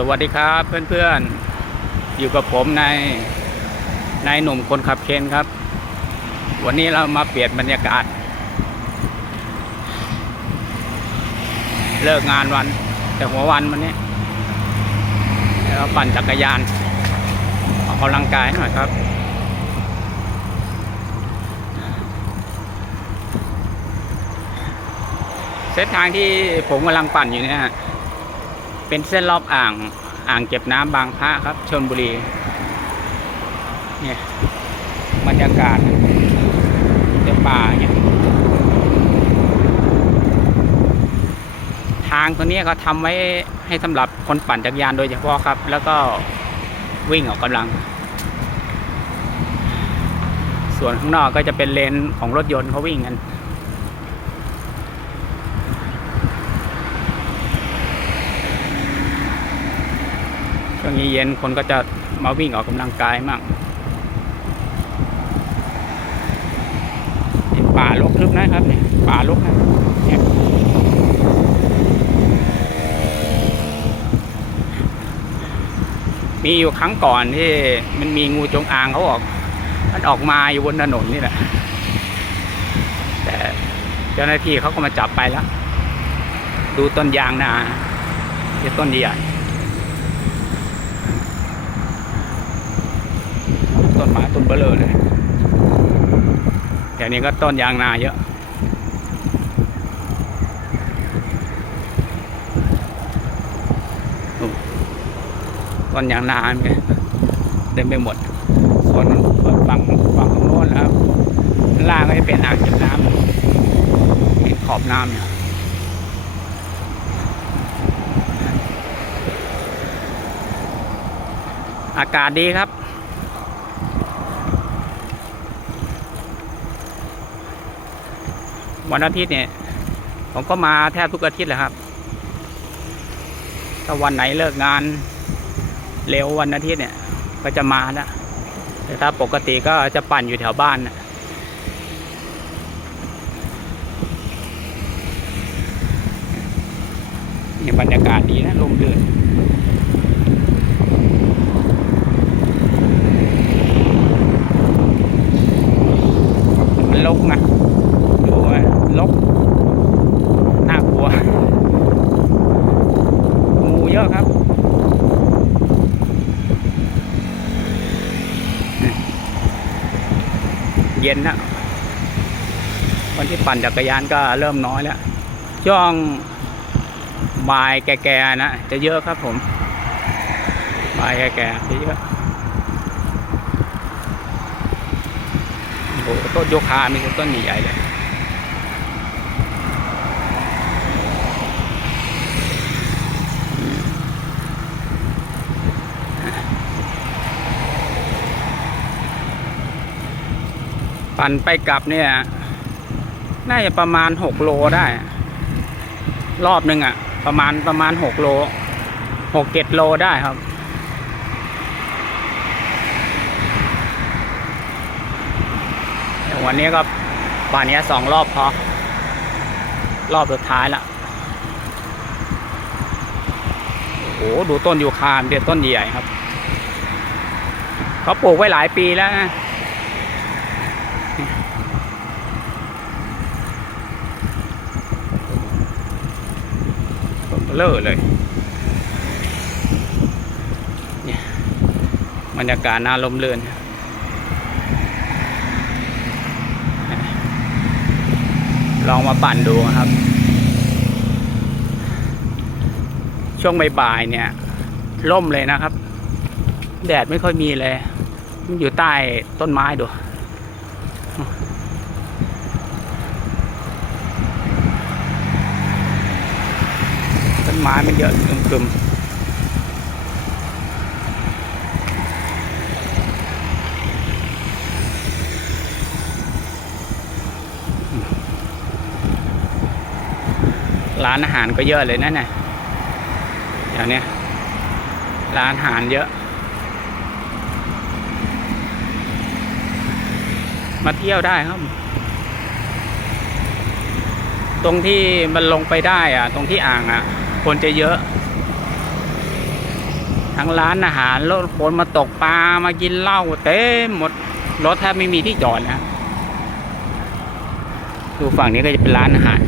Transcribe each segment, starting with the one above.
สวัสดีครับเพื่อนๆ อยู่กับผมในในหนุ่มคนขับเคนครับ วันนี้เรามาเปลี่ยนบรรยากาศ เลิกงานวัน แต่หัววันวันนี้แล้วปั่นจักรยานออกกำลังกายหน่อยครับ เส้นทางที่ผมกำลังปั่นอยู่เนี่ย เป็นเส้นรอบอ่างอ่างเก็บน้ำบางพระครับชนบุรี เนี่ยบรรยากาศเป็นป่าเนี่ยทางตัวนี้เขาทำไว้ให้สำหรับคนปั่นจักรยานโดยเฉพาะครับ แล้วก็วิ่งออกกำลัง ส่วนข้างนอกก็จะเป็นเลนของรถยนต์เขาวิ่งกัน ช่วงนี้เย็นคนก็จะมาวิ่งออกกำลังกายมั่งป่ารกทึบนะครับเนี่ยป่ารกนะเนี่ยมีอยู่ครั้งก่อนที่มันมีงูจงอางเขาออก มันออกมาอยู่บนถนนนี่แหละแต่เจ้าหน้าที่เขาก็มาจับไปแล้ว ดูต้นยางนาที่ต้นใหญ่ นไม้ต้นเบลอเลยอย่างนี้ก็ต้นยางนาเยอะ ต้นยางนาเนี่ยเต็มไปหมด ส่วนส่วนฝั่งฝั่งตรงโน้นนะครับล่างก็จะเป็นอ่างเก็บน้ำเป็นขอบน้ำเนี่ยอากาศดีครับ วันอาทิตย์เนี่ยผมก็มาแทบทุกอาทิตย์เลยครับถ้าวันไหนเลิกงานเร็ววันอาทิตย์เนี่ย ก็จะมาแล้วแต่ถ้าปกติก็จะปั่นอยู่แถวบ้านนะนี่บรรยากาศดีนะลมเดือนมันลกนะ ลกน่ากลัวงูเยอะครับ เย็นนะวันที่ปั่นจักรยานก็เริ่มน้อยแล้วช่วงบ่ายแก่ๆนะจะเยอะครับผมบ่ายแก่ๆจะเยอะโอ้โหต้นโยคามีต้นใหญ่เลย ปั่นไปกลับเนี่ย น่าจะประมาณหกโลได้ รอบหนึ่งอะประมาณประมาณหกโลหกเจ็ดโลได้ครับวันนี้ก็ป่านนี้สองรอบพอ รอบสุดท้ายละโอ้โหดูต้นยูคามเด็ดต้นใหญ่ครับ เขาปลูกไว้หลายปีแล้วนะ เบลอเลยเนี่ยบรรยากาศน่าลมเลื่อนลองมาปั่นดูครับ ช่วงบ่ายๆเนี่ยร่มเลยนะครับ แดดไม่ค่อยมีเลย มันอยู่ใต้ต้นไม้ดู ไม้มันเยอะกึมร้านอาหารก็เยอะเลยนั่นน่ะเดี๋ยวนี้ร้านอาหารเยอะ มาเที่ยวได้ครับ ตรงที่มันลงไปได้อะตรงที่อ่างอะ คนจะเยอะ ทั้งร้านอาหารรถคนมาตกปลามากินเหล้าเต็มหมดรถแทบไม่มีที่จอดนะดูฝั่งนี้ก็จะเป็นร้านอาหาร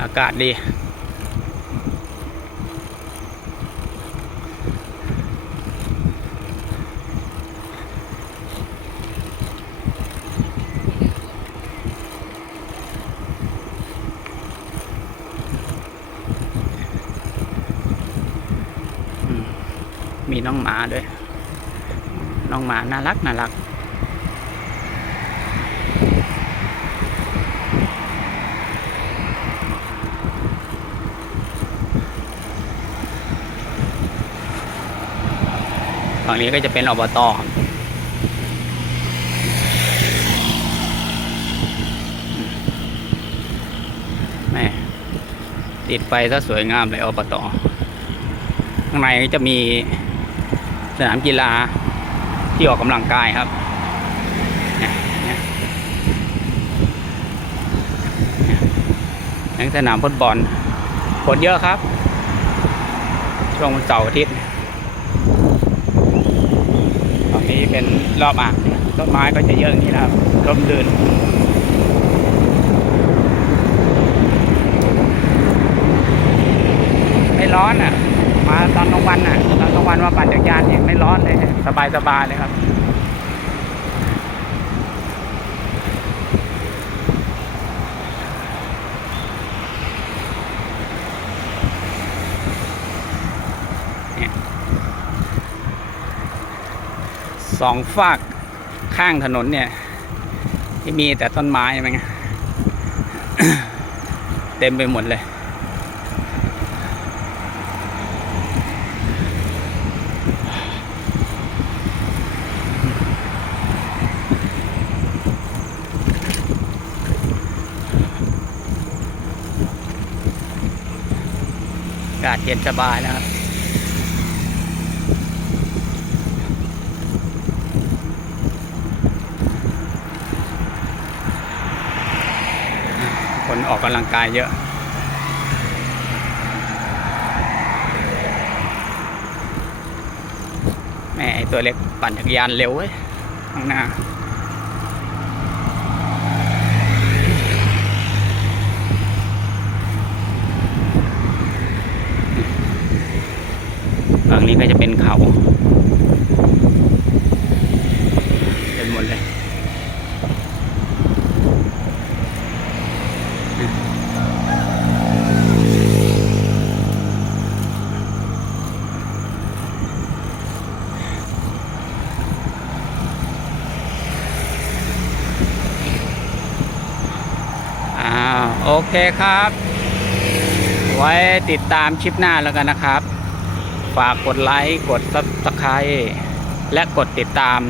อากาศดี มีน้องหมาด้วย น้องหมาน่ารักน่ารัก ฝั่งนี้ก็จะเป็นอบตแม่ติดไฟซะสวยงามเลยอบตข้างในก็จะมี สนามกีฬาที่ออกกำลังกายครับเนี่งสนามฟุตบอลคนเยอะครับ ช่วงวันเสาร์อาทิตย์ตอนนี้เป็นรอบอ่างต้นไม้ก็จะเยอะอย่างนี้นะครับร่มรื่นไม่ร้อนอะ มาตอนกลางวันอะตอนกลางวันมาปั่นจักรยานเนี่ยไม่ร้อนเลยสบายสบายเลยครับสองฝากข้างถนนเนี่ย ที่มีแต่ต้นไม้ใช่ไหมเต็มไปหมดเลยากาศเย็นสบายนะครับ คนออกกำลังกายเยอะแม่ไอตัวเล็กปั่นจักรยานเร็วเว้ยข้างหน้า ฝั่งนี้ก็จะเป็นเขาเป็นหมดเลย อ้าว โอเคครับ ไว้ติดตามคลิปหน้าแล้วกันนะครับ ฝากกดไลค์ กดซับสไคร b ์และกดติดตาม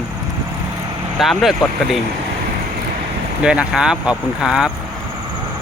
ตามด้วยกดกระดิ่ง ด้วยนะครับ ขอบคุณครับ